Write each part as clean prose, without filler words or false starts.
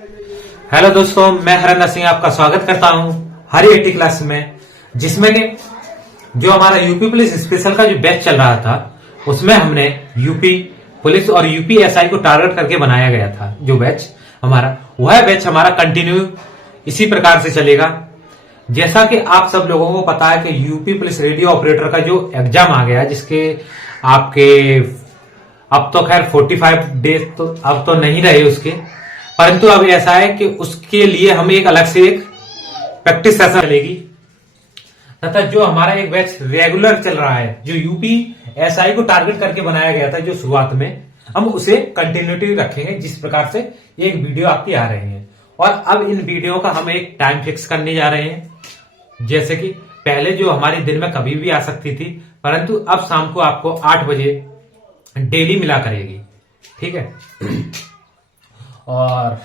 Hello दोस्तों, मैं हरेंद्र सिंह आपका स्वागत करता हूं हरी एटी क्लास में, जिसमें कि जो हमारा यूपी पुलिस स्पेशल का जो बैच चल रहा था उसमें हमने यूपी पुलिस और यूपी एसआई को टारगेट करके बनाया गया था। जो बैच हमारा वह बैच हमारा कंटिन्यू इसी प्रकार से चलेगा। जैसा कि आप सब लोगों को पता है कि यूपी पुलिस रेडियो ऑपरेटर का जो एग्जाम आ गया, जिसके आपके अब तो खैर 45 डेज तो अब तो नहीं रहे उसके, परंतु अब ऐसा है कि उसके लिए हम एक अलग से एक प्रैक्टिस सेशन चलेगी तथा जो हमारा एक बैच रेगुलर चल रहा है जो यूपी एसआई को टारगेट करके बनाया गया था जो शुरुआत में, हम उसे कंटिन्यूटी रखेंगे। जिस प्रकार से एक वीडियो आपकी आ रही है और अब इन वीडियो का हम एक टाइम फिक्स करने जा रहे हैं। जैसे कि पहले जो हमारे दिन में कभी भी आ सकती थी, परंतु अब शाम को आपको 8 बजे डेली मिला करेगी। ठीक है, और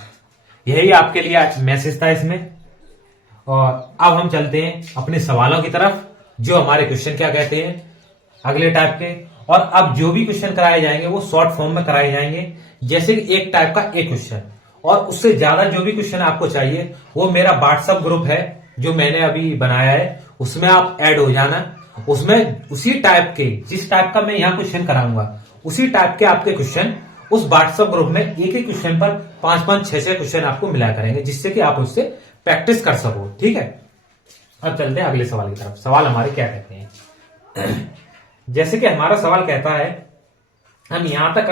यही आपके लिए आज मैसेज था इसमें। और अब हम चलते हैं अपने सवालों की तरफ, जो हमारे क्वेश्चन क्या कहते हैं अगले टाइप के। और अब जो भी क्वेश्चन कराए जाएंगे वो शॉर्ट फॉर्म में कराए जाएंगे, जैसे एक टाइप का एक क्वेश्चन। और उससे ज्यादा जो भी क्वेश्चन आपको चाहिए वो मेरा व्हाट्सएप ग्रुप है जो मैंने अभी बनाया है, उसमें आप ऐड हो जाना। उसमें उसी टाइप के, जिस टाइप का मैं यहाँ क्वेश्चन कराऊंगा उसी टाइप के आपके क्वेश्चन उस व्हाट्सएप ग्रुप में एक एक क्वेश्चन पर 5-5, 6-6 क्वेश्चन आपको मिला करेंगे, जिससे कि आप उससे प्रैक्टिस कर सको। ठीक है, अब चलते हैं अगले सवाल की तरफ। सवाल हमारे क्या कहते हैं, जैसे कि हमारा सवाल कहता है, हम यहां तक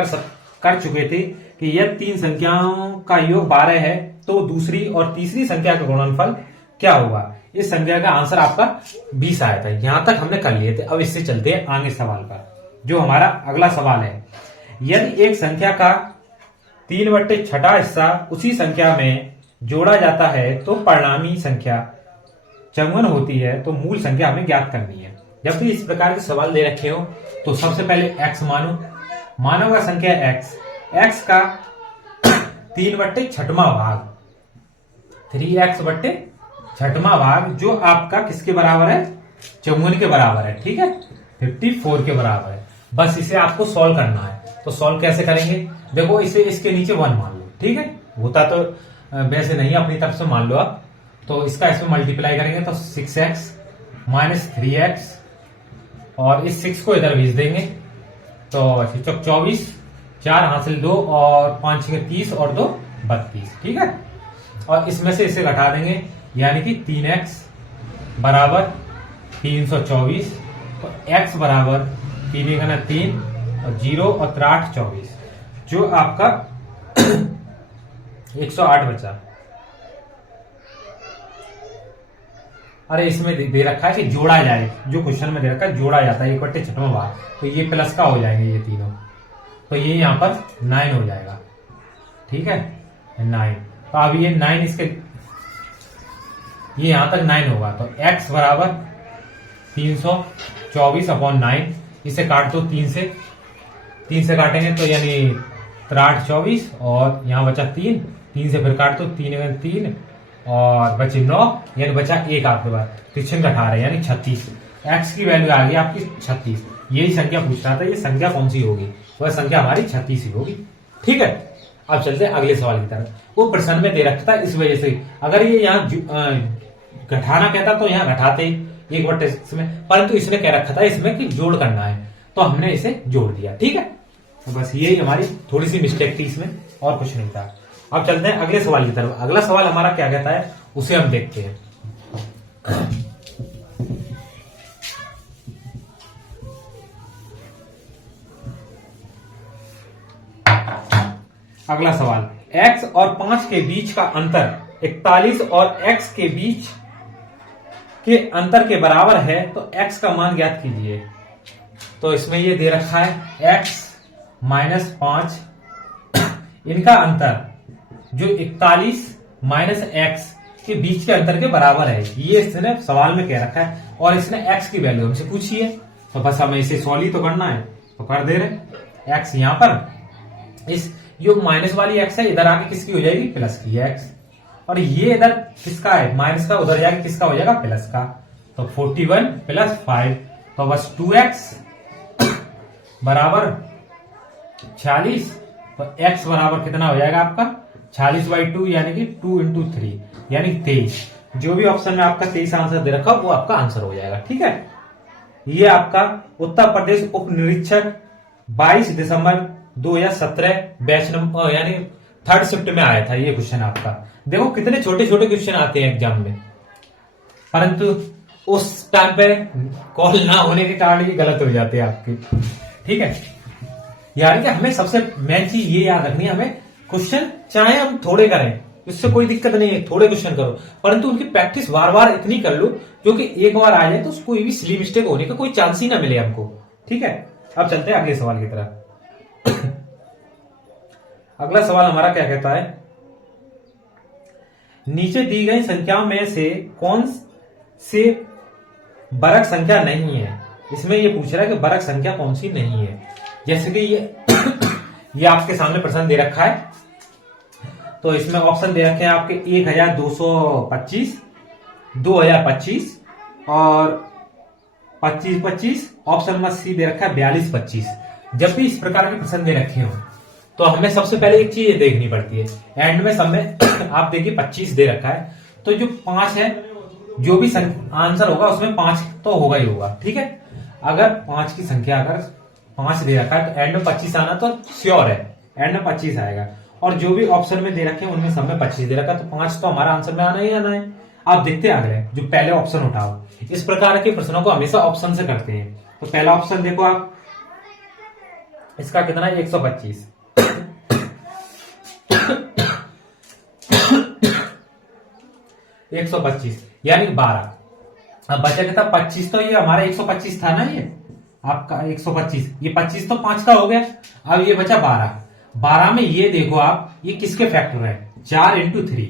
कर चुके थे कि यह 3 संख्याओं का योग 12 है तो दूसरी और तीसरी संख्या का गुणनफल क्या होगा। इस संख्या का आंसर आपका 20 आया था। यहां तक हमने कर लिए थे। अब इससे चलते हैं आगे सवाल पर, जो हमारा अगला सवाल है। यदि एक संख्या का 3/6 हिस्सा उसी संख्या में जोड़ा जाता है तो परिणामी संख्या 54 होती है, तो मूल संख्या हमें ज्ञात करनी है। जब भी इस प्रकार के सवाल दे रखे हो तो सबसे पहले x मानो का संख्या x का 3/6 भाग, 3x/6 भाग, जो आपका किसके बराबर है, 54 के बराबर है। ठीक है, 54 के बराबर है। बस इसे आपको सॉल्व करना है। तो सॉल्व कैसे करेंगे, देखो इसे इसके नीचे 1 मान लो। ठीक है, होता तो वैसे नहीं, अपनी तरफ से मान लो आप। तो इसका इसमें मल्टीप्लाई करेंगे तो 6x - 3x, और इस 6 को इधर भेज देंगे तो 24, 4 हासिल 2 और 5 6 30 और 2 32। ठीक है, और इसमें से इसे घटा देंगे, यानी कि 3x बराबर 324, तो x बराबर 3 × 3 और 0 और 3 8 24, जो आपका 108 बचा। अरे इसमें दे रखा है कि जोड़ा जाए, जो क्वेश्चन में दे रखा है जोड़ा जाता है 1/6 भाग, तो ये प्लस का हो जाएंगे ये तीनों, तो ये यहां पर 9 हो जाएगा। ठीक है, 9। तो अब ये 9 इसके, ये यहां तक 9 होगा, तो x बराबर 324/9, इसे काट दो 3 से काटेंगे तो यानी 3 8 24, और यहां बचा 3 से फिर काट दो 3 × 3 और बचे 9, यानी बचा 1 आपके पास, तो 18 यानी 36। x की वैल्यू आ गई आपकी 36। यही संख्या पूछ रहा था, ये संख्या कौन सी होगी, वह संख्या हमारी 36 ही होगी। ठीक है, अब चलते हैं अगले सवाल की तरफ। वो प्रश्न में दे रखा था, इस वजह से अगर ये यहाँ घटाना कहता तो यहाँ घटाते 1/6 में, परंतु इसने कह रखा था इसमें कि जोड़ करना है, तो हमने इसे जोड़ दिया। ठीक है, तो बस यही हमारी थोड़ी सी मिस्टेक थी इसमें, और कुछ नहीं था। अब चलते हैं अगले सवाल की तरफ। अगला सवाल हमारा क्या कहता है उसे हम देखते हैं। अगला सवाल, x और 5 के बीच का अंतर 41 और x के बीच के अंतर के बराबर है, तो x का मान ज्ञात कीजिए। तो इसमें ये दे रखा है x - 5, इनका अंतर जो 41 - x के बीच के अंतर के बराबर है, ये इसने सवाल में कह रखा है, और इसने x की वैल्यू हमसे पूछी है, तो बस हमें इसे सॉल्व ही तो करना है, तो कर दे रहे। x यहां पर इस जो माइनस वाली x है इधर आके किसकी हो जाएगी, प्लस की x, और ये इधर किसका है, माइनस का, उधर जाके किसका हो जाएगा, प्लस का। तो 41 + 5, तो बस 2x बराबर 46, तो x बराबर कितना हो जाएगा आपका 46/2 यानी कि 2 × 3 यानी 23। जो भी ऑप्शन में आपका 23 आंसर दे रखा वो आपका आंसर हो जाएगा। ठीक है, ये आपका उत्तर प्रदेश उप निरीक्षक 22 दिसंबर 2017 बैच नंबर यानी 3rd शिफ्ट में आया था ये क्वेश्चन आपका। देखो कितने छोटे छोटे क्वेश्चन आते हैं एग्जाम में, परंतु उस टाइम पे कॉल ना होने के कारण ये गलत हो जाते हैं आपके। ठीक है, यानी कि हमें सबसे मेन चीज ये याद रखनी है, हमें क्वेश्चन चाहे हम थोड़े करें इससे कोई दिक्कत नहीं है, थोड़े क्वेश्चन करो, परंतु उनकी प्रैक्टिस बार बार इतनी कर लो जो कि एक बार आ जाए तो कोई भी सिली मिस्टेक होने का कोई चांस ही ना मिले हमको। ठीक है, अब चलते हैं अगले सवाल की तरफ। अगला सवाल हमारा क्या कहता है, नीचे दी गई संख्याओं में से कौन से वर्ग संख्या नहीं है। इसमें ये पूछ रहा है कि वर्ग संख्या कौन सी नहीं है। जैसे कि ये आपके सामने प्रश्न दे रखा है, तो इसमें ऑप्शन दे रखे हैं आपके 1225, 2025 और 2525। ऑप्शन नंबर सी दे रखा है 4225। जब भी इस प्रकार के प्रश्न दे रखे हो तो हमें सबसे पहले एक चीज देखनी पड़ती है, एंड में सब में आप देखिए 25 दे रखा है, तो जो 5 है जो भी आंसर होगा उसमें 5 तो होगा ही होगा। ठीक है, अगर 5 की संख्या अगर 5 दे रखा है तो एंड में 25 आना तो श्योर है, एंड में 25 आएगा। और जो भी ऑप्शन में दे रखे हैं उनमें सब में 25 दे रखा है, तो 5 तो हमारा आंसर में आना ही आना है। आप देखते हैं अगले जो पहले ऑप्शन उठाओ। इस प्रकार के प्रश्नों को हमेशा ऑप्शन से करते हैं। तो पहला ऑप्शन देखो आप, इसका कितना है 125। 125 यानी 12। अब बचा कितना 25, तो ये हमारा 125 था ना, ये आपका 125, ये 25 तो 5 का हो गया। अब ये बचा 12। 12 में ये देखो आप, ये किसके फैक्टर है 4 × 3,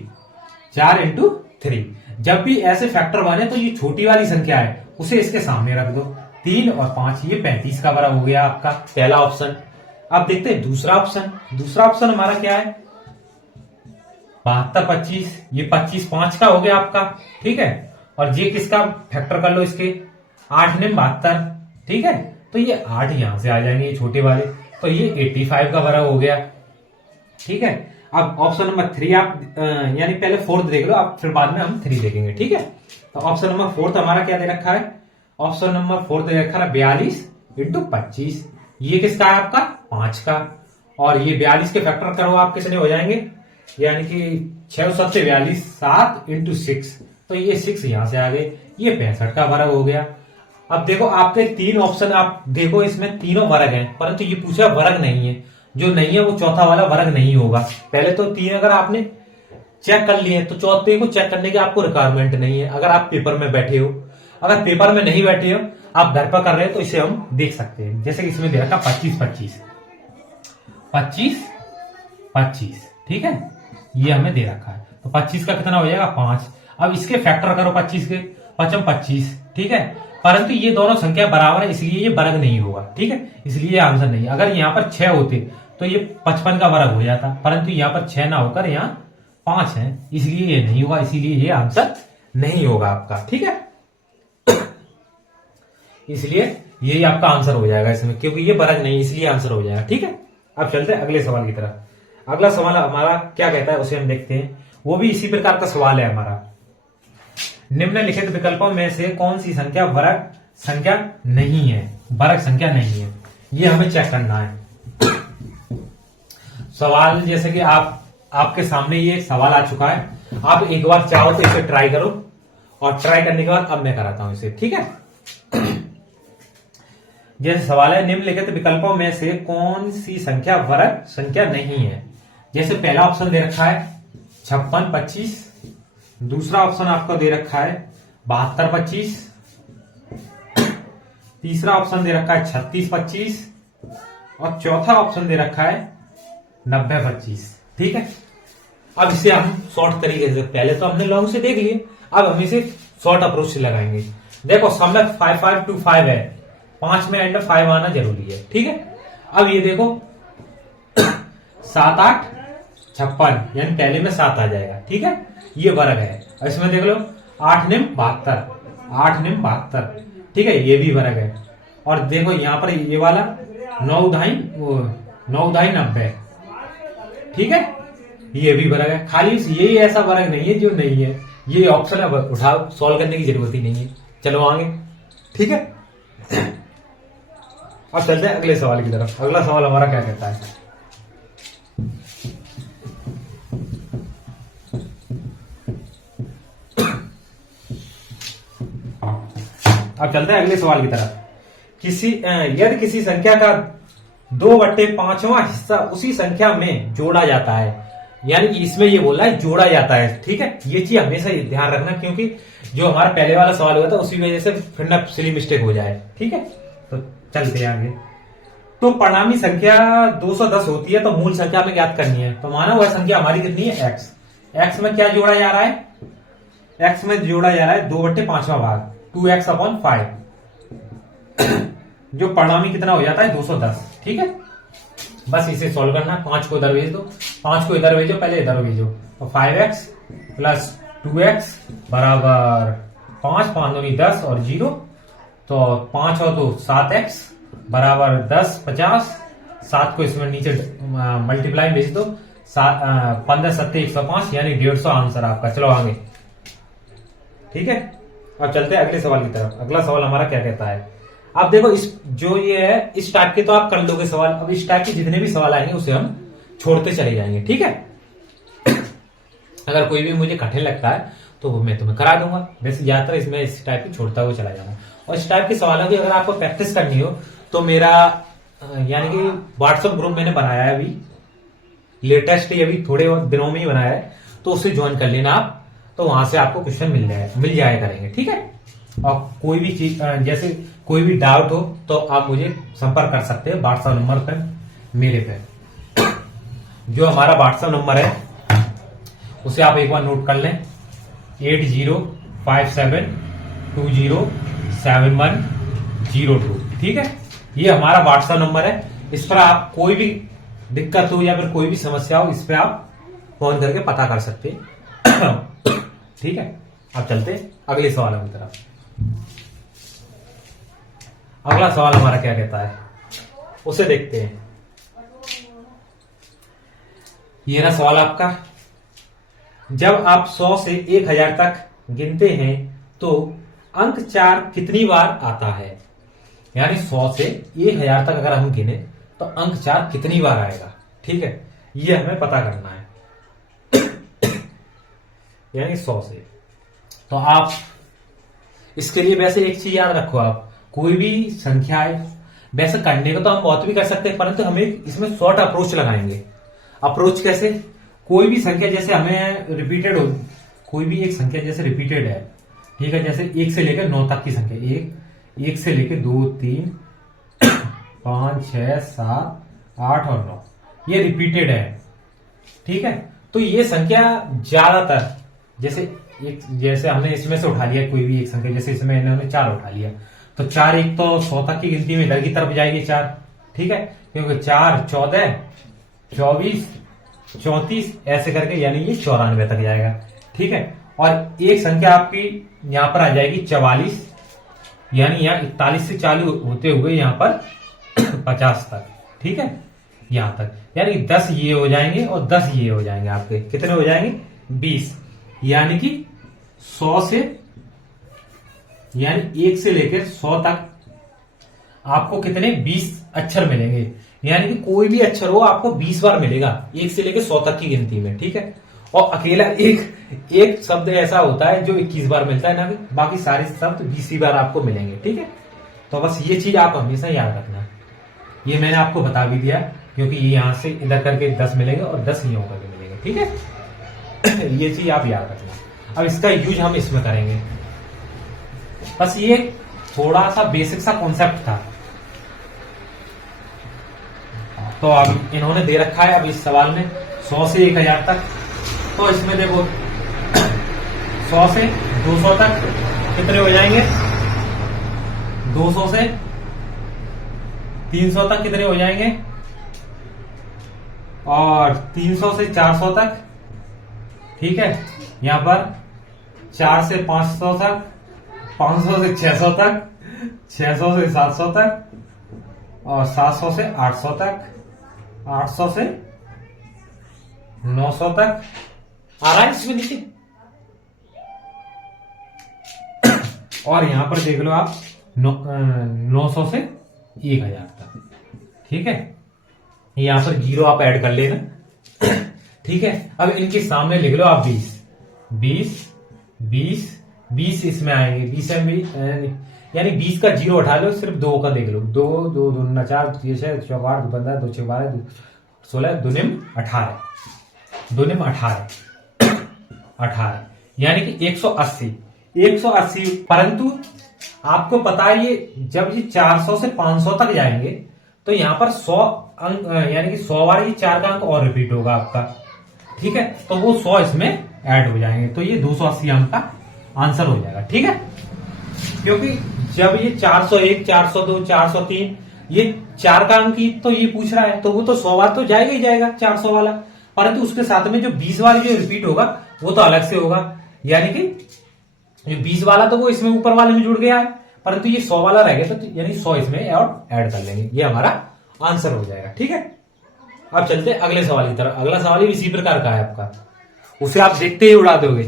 4 × 3। जब भी ऐसे फैक्टर बने तो ये छोटी वाली संख्या है उसे इसके सामने रख दो। 3 और 5 ये 35 का बड़ा हो गया आपका पहला ऑप्शन। अब देखते हैं दूसरा ऑप्शन। दूसरा ऑप्शन हमारा क्या है 72 25, ये 25 5 का हो गया आपका। ठीक है, और ये किसका फैक्टर कर लो इसके 8 ने 72। ठीक है, तो ये 8 यहां से आ जाएंगे ये छोटे वाले, तो ये 85 का बड़ा हो गया। ठीक है, अब ऑप्शन नंबर 3 आप यानी पहले 4th देख लो आप, फिर बाद में हम 3 देखेंगे। ठीक है, तो ऑप्शन नंबर 4th हमारा क्या दे रखा है, ऑप्शन नंबर 4 दे रखा है 42 × 25। ये किसका है आपका 5 का, और ये 42 के फैक्टर करो आप कितने हो जाएंगे, यानी कि 6 7 42, 7 × 6, तो ये 6 यहां से आ गए, ये 65 का वर्ग हो गया। अब देखो आपके 3 ऑप्शन आप देखो, इसमें तीनों वर्ग हैं, परंतु ये पूछा वर्ग नहीं है। जो नहीं है वो चौथा वाला वर्ग नहीं होगा। पहले तो 3 अगर आपने चेक कर लिए तो चौथे को चेक करने की आपको रिक्वायरमेंट नहीं है अगर आप पेपर में बैठे हो। अगर पेपर में नहीं बैठे हो, आप घर पर कर रहे हो, तो इसे हम देख सकते हैं। जैसे कि इसमें दे रखा 25 25 25 25। ठीक है, ये हमें दे रखा है, तो 25 का कितना हो जाएगा 5। अब इसके फैक्टर करो 25 के, 5 25। ठीक है, परंतु ये दोनों संख्या बराबर है इसलिए ये वर्ग नहीं होगा। ठीक है, इसलिए ये आंसर नहीं। अगर यहाँ पर 6 होते तो ये 55 का वर्ग हो जाता, परंतु यहाँ पर 6 ना होकर यहाँ 5 है, इसलिए ये नहीं होगा, इसीलिए ये आंसर नहीं होगा आपका। ठीक है, इसलिए यही आपका आंसर हो जाएगा इसमें, क्योंकि ये वर्ग नहीं इसलिए आंसर हो जाएगा। ठीक है, अब चलते हैं अगले सवाल की तरफ। अगला सवाल हमारा क्या कहता है उसे हम देखते हैं, वो भी इसी प्रकार का सवाल है हमारा। निम्नलिखित विकल्पों में से कौन सी संख्या वर्ग संख्या नहीं है, वर्ग संख्या नहीं है, ये हमें चेक करना है। सवाल जैसे कि आपके सामने ये सवाल आ चुका है, आप एक बार चाहो तो इसे ट्राई करो, और ट्राई करने के बाद अब मैं कराता हूं इसे। ठीक है, जैसे सवाल है निम्नलिखित विकल्पों में से कौन सी संख्या वर्ग संख्या नहीं है। जैसे पहला ऑप्शन दे रखा है 56 25, दूसरा ऑप्शन आपको दे रखा है 72 25, तीसरा ऑप्शन दे रखा है 36 25, और चौथा ऑप्शन दे रखा है 90 25। ठीक है, अब इसे हम शॉर्ट तरीके से, पहले तो हमने लॉन्ग से देख लिए, अब हम इसे शॉर्ट अप्रोच से लगाएंगे। देखो सब में 5 5 2 5 है, 5 में एंड 5 आना जरूरी है। ठीक है, अब ये देखो 7 8 56, यानी पहले में 7 आ जाएगा। ठीक है, ये वर्ग है। और इसमें देख लो 8 निम 72, 8 निम 72। ठीक है, ये भी वर्ग है। और देखो यहाँ पर ये वाला 9 दाई 90। ठीक है, ये भी वर्ग है। खाली यही ऐसा वर्ग नहीं है जो नहीं है, ये ऑप्शन है, उठाओ, सॉल्व करने की जरूरत ही नहीं है। चलो आगे, ठीक है। अब चलते हैं अगले सवाल की तरफ। अगला सवाल हमारा क्या कहता है? अब चलते हैं अगले सवाल की तरफ। यदि किसी संख्या का 2/5वां हिस्सा उसी संख्या में जोड़ा जाता है, यानी कि इसमें ये बोल रहा है जोड़ा जाता है, ठीक है। ये चीज हमेशा ध्यान रखना, क्योंकि जो हमारा पहले वाला सवाल हुआ था उसी वजह से फिर ना सिली मिस्टेक हो जाए, ठीक है। तो चलते हैं आगे। तो परिणामी संख्या 210 होती है, तो मूल संख्या में ज्ञात करनी है। तो माना वह संख्या हमारी कितनी है? एक्स। एक्स में क्या जोड़ा जा रहा है? एक्स में जोड़ा जा रहा है 2/5वां भाग, 2x/5, जो परिणामी कितना हो जाता है? 210, ठीक है। बस इसे सॉल्व करना। 5 को इधर भेज दो, 5 को इधर भेजो, पहले इधर भेजो। तो 5x प्लस 2x बराबर 5, 5 दूनी 10 और 0, तो 5 और 2 7x बराबर 10, 50। 7 को इसमें नीचे मल्टीप्लाई भेज दो, 15 7 105, यानी 150 आंसर आपका। चलो आगे, ठीक है। अब चलते हैं अगले सवाल की तरफ। अगला सवाल हमारा क्या कहता है? अब देखो, इस जो ये है इस टाइप के तो आप कर लोगे सवाल। अब इस टाइप के जितने भी सवाल आएंगे उसे हम छोड़ते चले जाएंगे, ठीक है। अगर कोई भी मुझे कठिन लगता है तो वो मैं तुम्हें करा दूंगा। वैसे ज्यादातर इसमें इस टाइप की छोड़ता हुआ चला जाऊंगा। और इस टाइप के सवालों की अगर आपको प्रैक्टिस करनी हो तो मेरा यानी कि व्हाट्सएप ग्रुप मैंने बनाया है अभी, लेटेस्ट ही अभी थोड़े दिनों में ही बनाया है, तो उसे ज्वाइन कर लेना आप। तो वहां से आपको क्वेश्चन मिल जाया करेंगे, ठीक है। और कोई भी चीज जैसे कोई भी डाउट हो तो आप मुझे संपर्क कर सकते हैं व्हाट्सएप नंबर पे, मेरे पे। जो हमारा व्हाट्सएप नंबर है उसे आप एक बार नोट कर लें, 8057207102, ठीक है। ये हमारा व्हाट्सएप नंबर है। इस पर आप कोई भी दिक्कत हो या फिर कोई भी समस्या हो, इस पर आप फोन करके पता कर सकते हैं, ठीक है। अब चलते अगले सवाल की तरफ। अगला सवाल हमारा क्या कहता है उसे देखते हैं। ये ना सवाल आपका, जब आप 100 से 1000 तक गिनते हैं तो अंक 4 कितनी बार आता है? यानी 100 से 1000 तक अगर हम गिने तो अंक 4 कितनी बार आएगा, ठीक है। ये हमें पता करना है। यानी 100 से, तो आप इसके लिए वैसे एक चीज याद रखो, आप कोई भी संख्या है वैसे करने को तो हम बहुत भी कर सकते हैं, परंतु हमें इसमें शॉर्ट अप्रोच लगाएंगे। अप्रोच कैसे? कोई भी संख्या जैसे हमें रिपीटेड हो, कोई भी एक संख्या जैसे रिपीटेड है, ठीक है, जैसे 1 से लेकर 9 तक की संख्या, 1 से लेकर 2 3 5 6 7 8 और 9, ये रिपीटेड है, ठीक है। तो ये संख्या ज्यादातर जैसे हमने इसमें से उठा लिया कोई भी एक संख्या, जैसे इसमें इन्होंने 4 उठा लिया, तो 4 एक तो 100 तक की गिनती में इधर की तरफ जाएगी 4, ठीक है, क्योंकि 4 14 24 34 ऐसे करके, यानी ये 94 तक जाएगा, ठीक है। और एक संख्या आपकी यहां पर आ जाएगी 44, यानी यहाँ 41 से चालू होते हुए यहां पर 50 तक, ठीक है, यहां तक, यानी 10 ये हो जाएंगे और 10 ये हो जाएंगे। आपके कितने हो जाएंगे? 20, यानी कि 100 से, यानी 1 से लेकर 100 तक आपको कितने? 20 अक्षर मिलेंगे, यानी कि कोई भी अक्षर हो आपको 20 बार मिलेगा 1 से लेकर 100 तक की गिनती में, ठीक है। और अकेला एक शब्द ऐसा होता है जो 21 बार मिलता है ना, बाकी सारे शब्द 20 बार आपको मिलेंगे, ठीक है। तो बस ये चीज आप हमेशा याद रखना। ये मैंने आपको बता भी दिया, क्योंकि ये यहां से इधर करके 10 मिलेंगे और 10 यूं करके मिलेंगे, ठीक है। ये चीज आप याद रखना। अब इसका यूज हम इसमें करेंगे। बस ये थोड़ा सा बेसिक सा कॉन्सेप्ट था। तो अब इन्होंने दे रखा है अब इस सवाल में 100 से 1000 तक, तो इसमें देखो 100 से 200 तक कितने हो जाएंगे? 200 से 300 तक कितने हो जाएंगे? और 300 से 400 तक, ठीक है। यहां पर 4 से 500 तक, 500 से 600 तक, 600 से 700 तक और 700 से 800 तक, 800 से 900 तक आ रहा है इसमें नीचे। और यहां पर देख लो आप 900 से 1000 तक। ठीक है, यहां पर 0 आप ऐड कर लेना। ठीक है, अब इनके सामने लिख लो आप 20 20 20 20 इसमें आएंगे। 20 यानी 20 का 0 उठा लो, सिर्फ 2 का देख लो। 2 2 2 9 4 6 4 8 15 2 6 12 16 2 निम 18 2 निम 18 यानी कि 180 180। परंतु आपको पता है ये जब ये 400 से 500 तक जाएंगे तो यहां पर 100 अंक यानी कि 100 बार ये 4 का अंक और रिपीट होगा आपका। ठीक है, तो वो 100 इसमें ऐड हो जाएंगे, तो ये 280 अंक का आंसर हो जाएगा। ठीक है, क्योंकि जब ये 401 402 403 ये 4 का अंक ही तो ये पूछ रहा है, तो वो तो 100 बार तो जाएगा ही जाएगा 400 वाला। परंतु उसके साथ में जो 20 बार जो रिपीट होगा वो तो अलग से होगा, यानी कि जो 20 वाला तो वो इसमें ऊपर वाले में जुड़ गया है, परंतु ये 100 वाला रह गया, तो यानी 100 इसमें और ऐड कर लेंगे, ये हमारा आंसर हो जाएगा। ठीक है, अब चलते हैं अगले सवाल की तरफ। अगला सवाल भी इसी प्रकार का है आपका, उसे आप देखते ही उड़ा दोगे।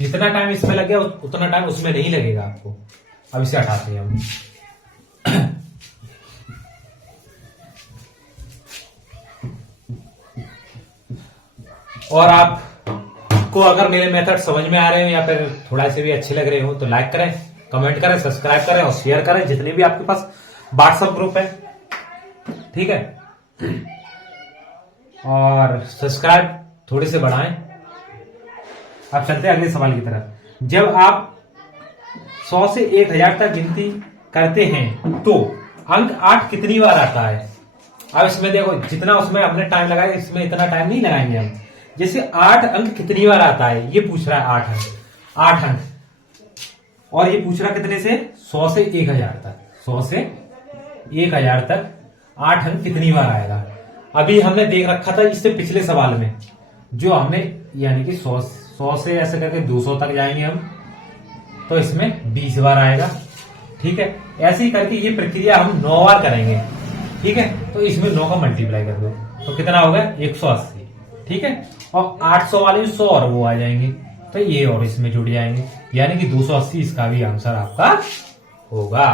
जितना टाइम इसमें लग गया उतना टाइम उसमें नहीं लगेगा आपको। अब इसे हटाते हैं हम। और आपको अगर मेरे मेथड समझ में आ रहे हैं या फिर थोड़ा से भी अच्छे लग रहे हो तो लाइक करें, कमेंट करें, सब्सक्राइब करें और शेयर करें जितने भी आपके पास व्हाट्सएप ग्रुप है। ठीक है, और सब्सक्राइब थोड़े से बढ़ाएं। अब चलते हैं अगले सवाल की तरफ। जब आप 100 से 1000 तक गिनती करते हैं तो अंक 8 कितनी बार आता है? अब इसमें देखो, जितना उसमें हमने टाइम लगाया इसमें इतना टाइम नहीं लगाएंगे हम। जैसे 8 अंक कितनी बार आता है ये पूछ रहा है, 8 अंक। और ये पूछ रहा कितने से? 100 से 1000 तक। 100 से 1000 तक 8 अंक कितनी बार आएगा? अभी हमने देख रखा था इससे पिछले सवाल में, जो हमने यानी कि 100 से ऐसे करके 200 तक जाएंगे हम, तो इसमें 20 बार आएगा। ठीक है, ऐसे ही करके ये प्रक्रिया हम 9 बार करेंगे। ठीक है, तो इसमें 9 का मल्टीप्लाई कर दो तो कितना होगा? 180। ठीक है, और 800 वाले 100 और वो आ जाएंगे, तो ये और इसमें जुड़ जाएंगे, यानी कि 280 इसका भी आंसर आपका होगा।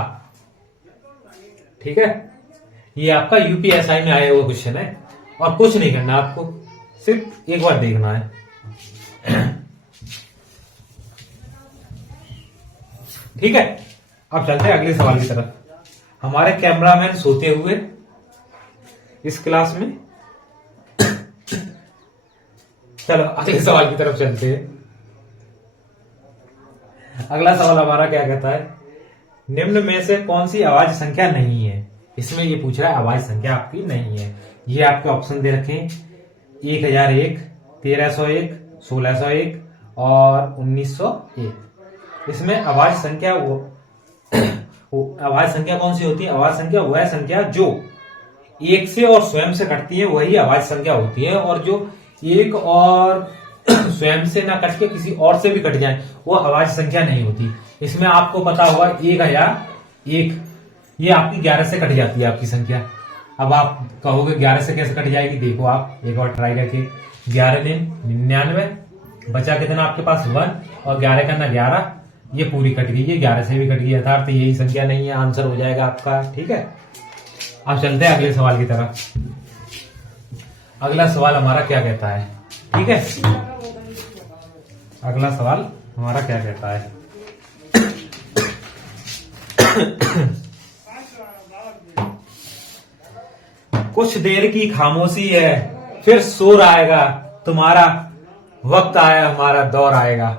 ठीक है, ये आपका यूपीएसआई में आया हुआ क्वेश्चन है और कुछ नहीं करना आपको, सिर्फ एक बार देखना है। ठीक है, अब चलते हैं अगले सवाल की तरफ। हमारे कैमरामैन सोते हुए इस क्लास में। चलो अगले सवाल की तरफ चलते हैं। अगला सवाल हमारा क्या कहता है? निम्न में से कौन सी आवाज संख्या नहीं है? इसमें ये पूछ रहा है आवाज संख्या आपकी नहीं है। ये आपके ऑप्शन दे रखे हैं 1001, 1301, 1601 और 1901। इसमें आवाज संख्या वो आवाज संख्या कौन सी होती है? आवाज संख्या वह संख्या जो 1 से और स्वयं से कटती है वही आवाज संख्या होती है, और जो 1 और स्वयं से ना कट के किसी और से भी कट जाए वो आवाज संख्या नहीं होती। इसमें आपको पता होगा 1001 ये आपकी 11 से कट जाती है आपकी संख्या। अब आप कहोगे 11 से कैसे कट जाएगी? देखो आप एक बार ट्राई करके। 11 ने 99, बचा कितना आपके पास 1, और 11 का ना 11, ये पूरी कट गई, ये 11 से भी कट गई, अर्थात यही संख्या नहीं है, आंसर हो जाएगा आपका। ठीक है, अब चलते हैं अगले सवाल की तरफ। अगला सवाल हमारा क्या कहता है? ठीक है, अगला सवाल हमारा क्या कहता है? कुछ देर की खामोशी है, फिर शोर आएगा, तुम्हारा वक्त आया, हमारा दौर आएगा।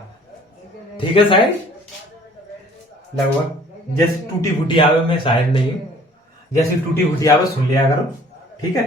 ठीक है, शायद लगभग जैसे टूटी फूटी आवे, मैं शायद नहीं हूं, जैसे टूटी फूटी आवे सुन लिया करो। ठीक है।